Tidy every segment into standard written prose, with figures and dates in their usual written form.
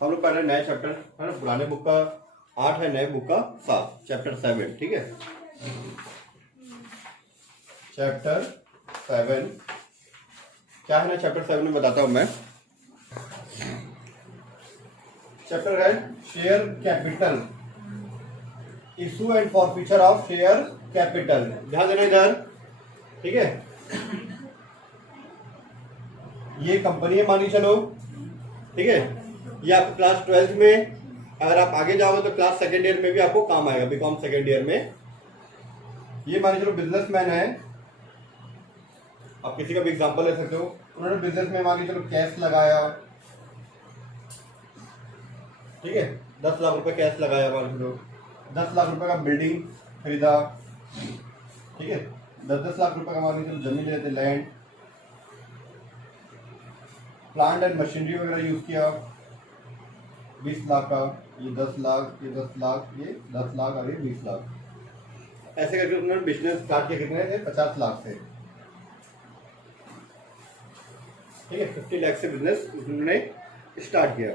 हम लोग पढ़ रहे हैं नए चैप्टर है ना, पुराने बुक का 8 है, नए बुक का 7, चैप्टर 7। ठीक है, चैप्टर 7 क्या है ना, चैप्टर 7 में बताता हूं मैं। चैप्टर है share capital, issue and forfeiture of share capital. ध्यान देना इधर, ठीक है। ये कंपनी है, मानी चलो, ठीक है। ये आपको क्लास 12th में, अगर आप आगे जाओगे तो क्लास सेकेंड ईयर में भी आपको काम आएगा, बीकॉम सेकेंड ईयर में। ये मानी चलो बिजनेसमैन है, आप किसी का भी एग्जांपल ले सकते हो। उन्होंने बिजनेस में मान के चलो कैश लगाया, ठीक है, 10 लाख रुपए कैश लगाया, मान के चलो 10 लाख रुपए का बिल्डिंग खरीदा, ठीक है। 10-10 लाख रुपए का मान के चलो जमीन लेते, लैंड, प्लांट एंड मशीनरी वगैरह यूज किया, 20 लाख का, ये 10 लाख, ये 10 लाख, ये 10 लाख और ये 20 लाख, ऐसे करके उन्होंने बिजनेस स्टार्ट किया। कितने थे? 50 लाख से, ठीक है। 50 लाख से बिजनेस उन्होंने स्टार्ट किया।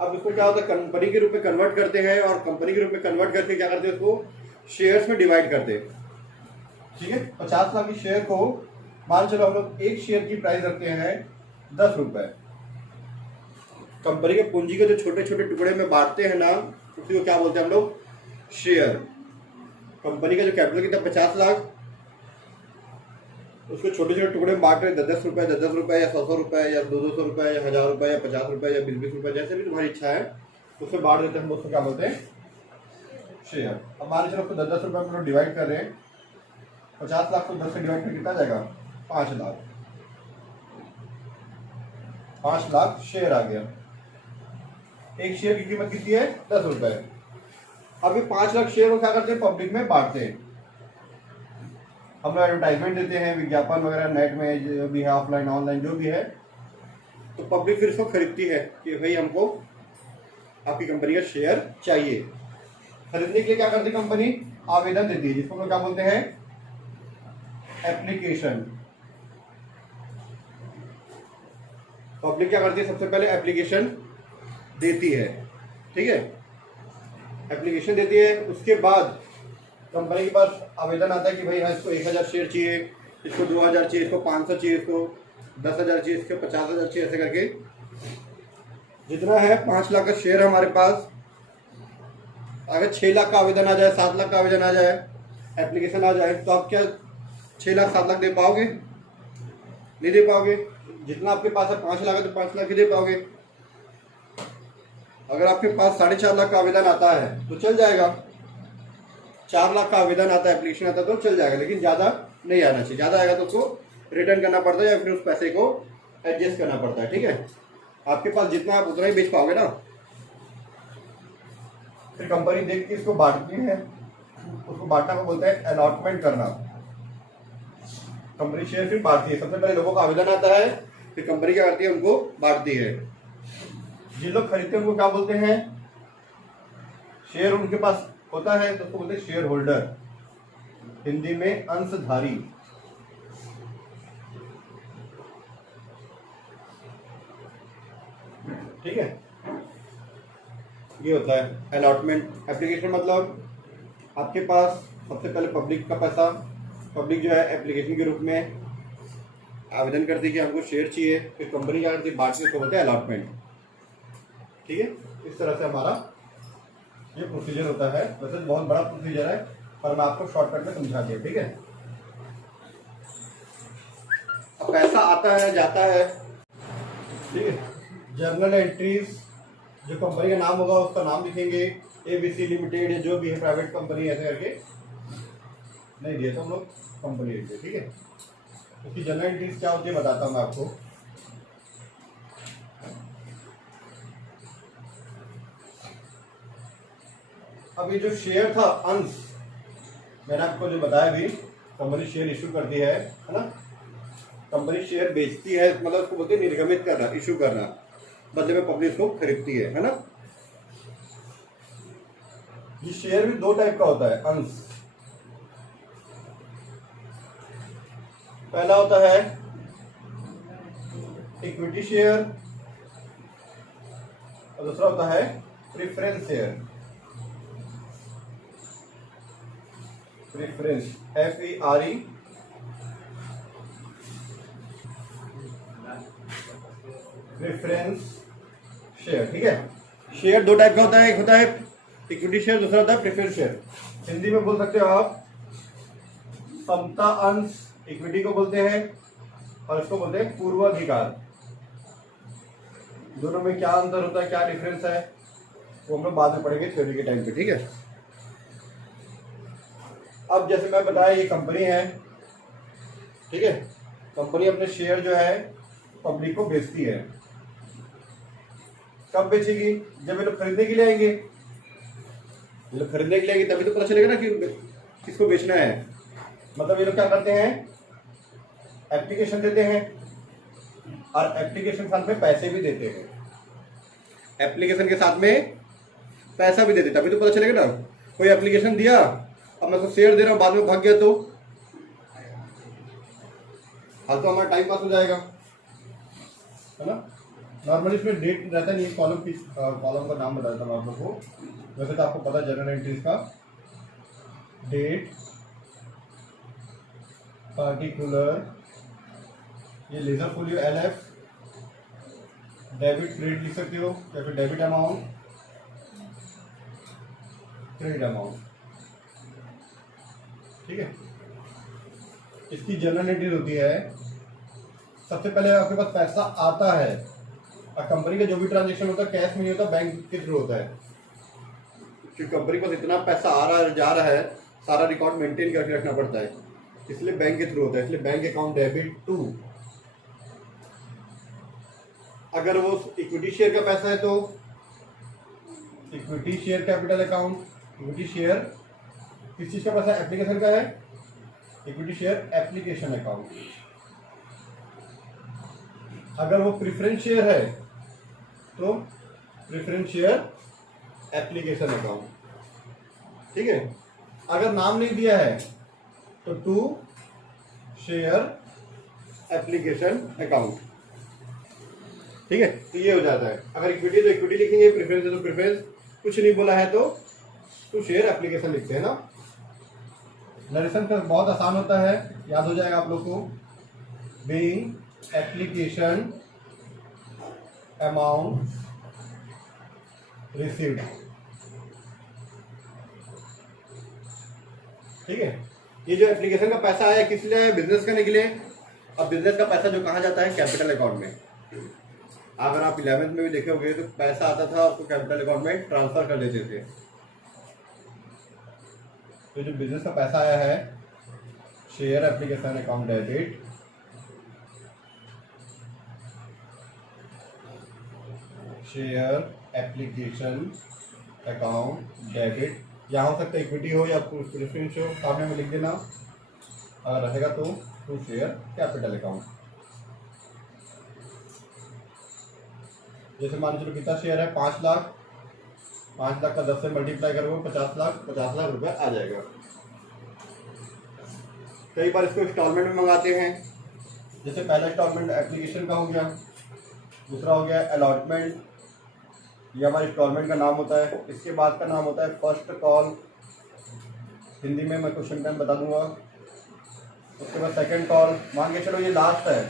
अब इसको क्या होता है, कंपनी के रूप में कन्वर्ट करते हैं, और कंपनी के रूप में कन्वर्ट करके क्या करते हैं, उसको शेयर्स में डिवाइड करते हैं, ठीक है। 50 लाख की शेयर को मान चलो हम लोग एक शेयर की प्राइस रखते हैं 10 रुपए। कंपनी के पूंजी के जो छोटे छोटे टुकड़े में बांटते हैं ना, उसी को क्या बोलते हैं हम लोग, शेयर। कंपनी का जो कैपिटल कितना, 50 लाख, उसको छोटे छोटे टुकड़े में बांट रहे, 10-10 रुपए, 10-10 रुपए, या 100-100 रुपए, या 200-200 रुपए, या 1000 रुपए, या 50 रुपए, या 20-20 रुपए, जैसे भी तुम्हारी इच्छा है उसमें बांट देते हैं। हम उसको क्या बोलते हैं, शेयर। अब मान चलो उसको 10-10 रुपए में डिवाइड कर रहे हैं, 50 लाख को 10 से डिवाइड कर कितना जाएगा, 5 लाख। 5 लाख शेयर आ गया। एक शेयर की कीमत कितनी है, 10 रुपए। अब ये 5 लाख शेयर को क्या करते हैं, पब्लिक में बांटते हैं। हम लोग एडवर्टाइजमेंट देते हैं, विज्ञापन वगैरह नेट में जो भी है, ऑफलाइन ऑनलाइन जो भी है, तो पब्लिक फिर इसको खरीदती है कि भाई हमको आपकी कंपनी का शेयर चाहिए। खरीदने के लिए क्या करती है कंपनी, आवेदन देती है, जिसको हम लोग क्या बोलते हैं, एप्लीकेशन। पब्लिक क्या करती है, सबसे पहले एप्लीकेशन देती है, ठीक है। एप्लीकेशन देती है, उसके बाद कंपनी के पास आवेदन आता है कि भाई हाँ इसको 1000 शेयर चाहिए, इसको 2000 चाहिए, इसको 500 चाहिए, इसको 10,000 चाहिए, इसको 50,000 चाहिए, ऐसे करके जितना है 5 लाख का शेयर हमारे पास। अगर 6 लाख का आवेदन आ जाए, 7 लाख का आवेदन आ जाए, एप्लीकेशन आ जाए, तो आप क्या 6 लाख 7 लाख दे पाओगे, नहीं दे पाओगे। जितना आपके पास है 5 लाख है तो 5 लाख ही दे पाओगे। अगर आपके पास 4.5 लाख का आवेदन आता है तो चल जाएगा, 4 लाख का आवेदन आता है, एप्लीकेशन आता है तो चल जाएगा, लेकिन ज़्यादा नहीं आना चाहिए। ज़्यादा आएगा तो उसको रिटर्न करना पड़ता है, या फिर उस पैसे को एडजस्ट करना पड़ता है, ठीक है। आपके पास जितना आप उतना ही बेच पाओगे ना। फिर कंपनी देख के इसको बांटती है, उसको बांटना को बोलते हैं अलॉटमेंट करना। कंपनी शेयर फिर बांटती है, सबसे पहले लोगों का आवेदन आता है, फिर कंपनी क्या करती है, उनको बांटती है। जिन लोग खरीदते हैं उनको क्या बोलते हैं, शेयर उनके पास होता है तो उसको बोलते हैं शेयर होल्डर, हिंदी में अंशधारी, ठीक है। ये होता है अलॉटमेंट। एप्लीकेशन मतलब आपके पास सबसे पहले पब्लिक का पैसा, पब्लिक जो है एप्लीकेशन के रूप में आवेदन करती है कि हमको शेयर चाहिए, फिर कंपनी क्या करती है, बांटती है, उसको बोलते हैं अलॉटमेंट, ठीक है। इस तरह से हमारा ये प्रोसीजर होता है। वैसे बहुत बड़ा प्रोसीजर है, पर मैं आपको शॉर्टकट में समझा दिया, ठीक है। अब पैसा आता है जाता है, ठीक है। जर्नल एंट्रीज, जो कंपनी का नाम होगा उसका नाम लिखेंगे, ABC लिमिटेड या जो भी है प्राइवेट कंपनी, ऐसे करके नहीं दिया तो हम लोग कंपनी लिखते, ठीक है। उसकी जर्नल एंट्रीज क्या होती है बताता हूँ मैं आपको। अब ये जो शेयर था अंश, मैंने आपको जो बताया भी, कंपनी शेयर इशू करती है ना, कंपनी शेयर बेचती है, मतलब उसको बोलते हैं निर्गमित करना, इशू करना, बदले में पब्लिक को खरीदती है ना। ये शेयर भी 2 टाइप का होता है, अंश। पहला होता है इक्विटी शेयर, और दूसरा होता है preference share. Preference FERE, preference share. ठीक है, शेयर दो टाइप का होता है, एक होता है इक्विटी शेयर, दूसरा होता है प्रेफरेंस शेयर। हिंदी में बोल सकते हो आप समता अंश, इक्विटी को बोलते हैं, और इसको बोलते हैं पूर्वाधिकार। दोनों में क्या अंतर होता है, क्या डिफरेंस है, वो हम लोग बाद में पढ़ेंगे थ्योरी के टाइम पे। ठीक है, अब जैसे मैं बताया ये कंपनी है, ठीक है, कंपनी अपने शेयर जो है पब्लिक को बेचती है। कब बेचेगी? जब ये लोग खरीदने के लिए आएंगे। ये लोग खरीदने के लिए आएंगे तभी तो पता चलेगा ना कि किसको बेचना है। मतलब ये लोग क्या करते हैं, एप्लीकेशन देते हैं, और एप्लीकेशन के साथ में पैसे भी देते हैं। एप्लीकेशन के साथ में पैसा भी देते, तभी तो पता चलेगा ना। कोई एप्लीकेशन दिया, अब मैं तो शेयर दे रहा हूँ, बाद में भाग गया तो हाल तो हमारा टाइम पास हो जाएगा, है ना। नॉर्मली इसमें डेट रहता नहीं है, कॉलम का नाम बता देता हूँ आप लोग को। वैसे तो आपको पता जनरल एंट्रीज का डेट, पार्टिकुलर, ये ledger folio LF, debit credit लिख सकते हो, या फिर डेबिट अमाउंट, क्रेडिट अमाउंट। ठीक है, इसकी जनरल एंट्री होती है, सबसे पहले आपके पास पैसा आता है, और कंपनी का जो भी ट्रांजेक्शन होता है कैश में नहीं होता, बैंक के थ्रू होता है। क्योंकि कंपनी के पास इतना पैसा आ रहा है जा रहा है, सारा रिकॉर्ड मेंटेन करके रखना पड़ता है, इसलिए बैंक के थ्रू होता है। इसलिए बैंक अकाउंट डेबिट टू। अगर वो इक्विटी शेयर का पैसा है तो equity share capital account. Equity share किस चीज का पैसा, एप्लीकेशन का है, इक्विटी शेयर एप्लीकेशन अकाउंट। अगर वो प्रेफरेंस शेयर है तो प्रेफरेंस शेयर एप्लीकेशन अकाउंट। ठीक है, अगर नाम नहीं दिया है तो टू शेयर एप्लीकेशन अकाउंट। ठीक है, तो ये हो जाता है। अगर इक्विटी तो इक्विटी लिखेंगे, प्रेफरेंस है तो प्रेफरेंस, कुछ नहीं बोला है तो टू शेयर एप्लीकेशन लिखते हैं ना। नरेशन का बहुत आसान होता है, याद हो जाएगा आप लोग को। Being application amount received. ठीक है, ये जो एप्लीकेशन का पैसा आया किस लिए आया, बिजनेस करने के लिए। अब बिजनेस का पैसा जो कहाँ जाता है, कैपिटल अकाउंट में। अगर आप 11th में भी देखे होंगे तो पैसा आता था आपको कैपिटल अकाउंट में ट्रांसफर कर देते थे। तो जो बिजनेस का पैसा आया है, share application account debit, share application account debit. यहाँ हो सकता है इक्विटी हो या प्रेफरेंस हो, सामने में लिख देना। अगर रहेगा तो टू शेयर कैपिटल अकाउंट। जैसे मान चलो कितना शेयर है, 5 लाख। 5 लाख का 10 से मल्टीप्लाई करोगे 50 लाख, 50 लाख रुपए आ जाएगा। कई बार इसको इंस्टॉलमेंट में मंगाते हैं। जैसे पहला इंस्टॉलमेंट एप्लीकेशन का हो गया, दूसरा हो गया अलॉटमेंट, ये हमारे इंस्टॉलमेंट का नाम होता है। इसके बाद का नाम होता है फर्स्ट कॉल, हिंदी में मैं क्वेश्चन टाइम बता दूंगा। उसके बाद सेकंड कॉल, मान के चलो ये लास्ट है,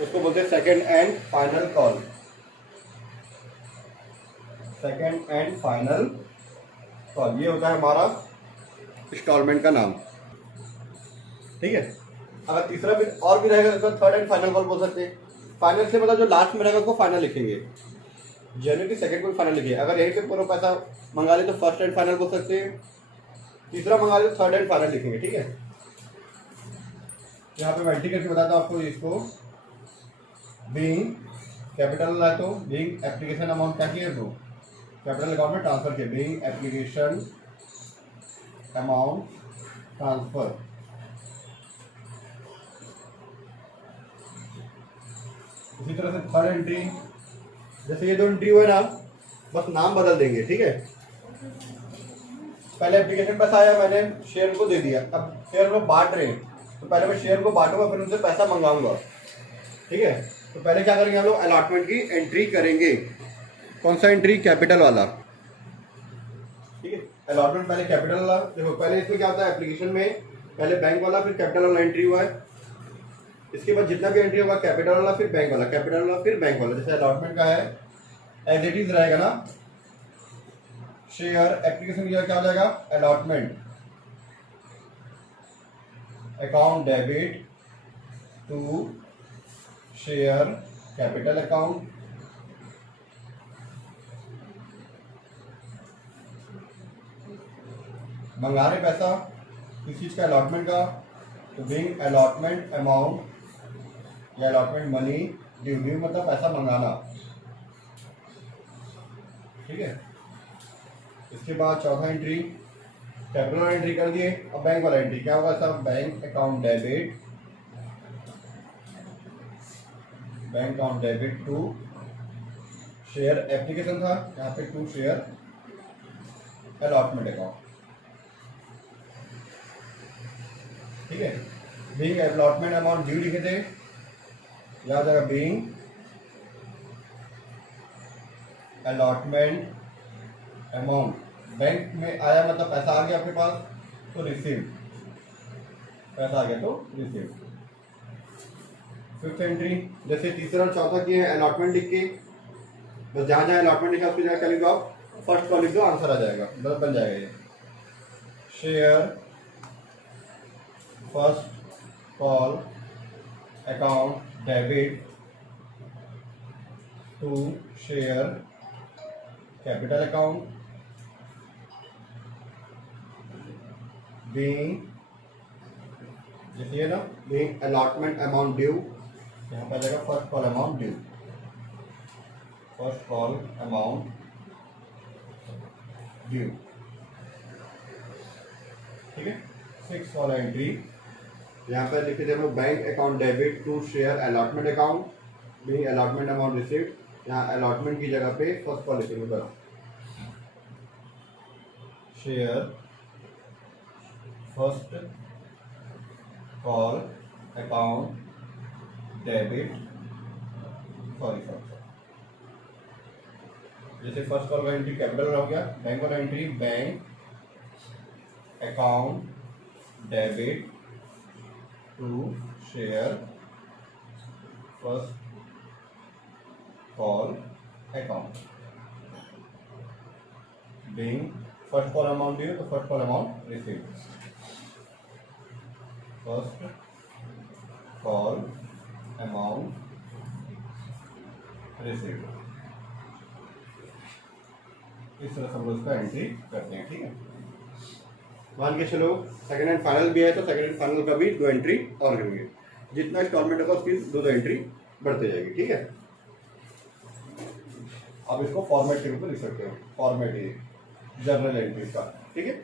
उसको बोलते हैं second and final call. Second and final call, ये होता है हमारा इंस्टॉलमेंट का नाम। ठीक है, अगर तीसरा भी और भी रहेगा तो थर्ड एंड फाइनल कॉल बोल सकते हैं। फाइनल से मतलब जो लास्ट में रहेगा उसको फाइनल लिखेंगे, जनवरी सेकंड को फाइनल लिखिए। अगर यहीं पे पूरा पैसा मंगा ले तो फर्स्ट एंड फाइनल बोल सकते हैं, तीसरा मंगा ले तो थर्ड एंड फाइनल लिखेंगे। ठीक है, यहाँ पे मल्टी करके बताता हूँ आपको इसको। बीइंग कैपिटल है तो बीइंग एप्लीकेशन अमाउंट क्या किया तो कैपिटल अकाउंट में ट्रांसफर किया, बीइंग एप्लीकेशन अमाउंट ट्रांसफर। इसी तरह से थर्ड एंट्री, जैसे ये दो एंट्री हुए ना, बस नाम बदल देंगे। ठीक है, पहले एप्लीकेशन पैसा आया, मैंने शेयर को दे दिया, अब शेयर को बांट रहे हैं तो पहले मैं शेयर को बांटूंगा, फिर उनसे पैसा मंगाऊंगा। ठीक है, तो पहले क्या करेंगे हम लोग, अलॉटमेंट की एंट्री करेंगे। कौन सा एंट्री, कैपिटल वाला, ठीक है। अलॉटमेंट पहले कैपिटल वाला, देखो पहले इसमें क्या होता है एप्लीकेशन में, पहले बैंक वाला फिर कैपिटल वाला एंट्री हुआ है, इसके बाद जितना भी एंट्री होगा कैपिटल वाला फिर बैंक वाला, कैपिटल वाला फिर बैंक वाला। जैसे अलॉटमेंट का है एज इट इज रहेगा ना, शेयर एप्लीकेशन की क्या हो जाएगा, allotment account debit to share capital account, मंगा रहे पैसा किस चीज का, अलॉटमेंट का, तो बिंग अलॉटमेंट अमाउंट या अलॉटमेंट मनी ड्यू, ड्यू मतलब पैसा मंगाना, ठीक है। इसके बाद चौथा एंट्री कैपिटल वाला एंट्री कर दिए। अब बैंक वाला एंट्री क्या होगा सब, bank account debit, bank account debit to share application था यहाँ पे, टू शेयर अलॉटमेंट अकाउंट, ठीक है। बीइंग अलॉटमेंट अमाउंट ड्यू लिखे थे, याद आएगा बीइंग अलॉटमेंट अमाउंट, बैंक में आया मतलब पैसा आ गया आपके पास तो रिसीव, पैसा आ गया तो रिसीव। फिफ्थ एंट्री जैसे तीसरा और चौथा किए हैं अलॉटमेंट लिख के, बस जहां जहां अलॉटमेंट लिखा उसकी जगह क्या लिख दो आप, फर्स्ट कॉल लिख दो, आंसर आ जाएगा, बस बन जाएगा ये। Share first call account debit to share capital account, being जैसे ये ना, बीइंग अलॉटमेंट अमाउंट ड्यू, यहाँ पर आ जाएगा first call amount due, first call amount due, ठीक है। सिक्स वाला एंट्री यहाँ पर लिखे थे लोग bank account debit to share allotment account, being allotment amount received, यहाँ अलॉटमेंट की जगह पे फर्स्ट कॉल लिखेंगे बस, share first call account debit, sorry जैसे फर्स्ट कॉल का एंट्री कैपिटल हो गया, बैंक वाला entry bank account debit to share first call account, being first call amount due तो first call amount received, first call amount received, इस तरह हम लोग उसका एंट्री करते हैं, ठीक है। मान के चलो सेकंड एंड फाइनल भी है तो सेकंड एंड फाइनल का भी 2 एंट्री और करेंगे, जितना इंस्टॉलमेंट होगा उसकी 2 एंट्री बढ़ते जाएगी, ठीक है। आप इसको फॉर्मेट के रूप में लिख सकते हो, फॉर्मेट ये जर्नल एंट्रीज का, ठीक है।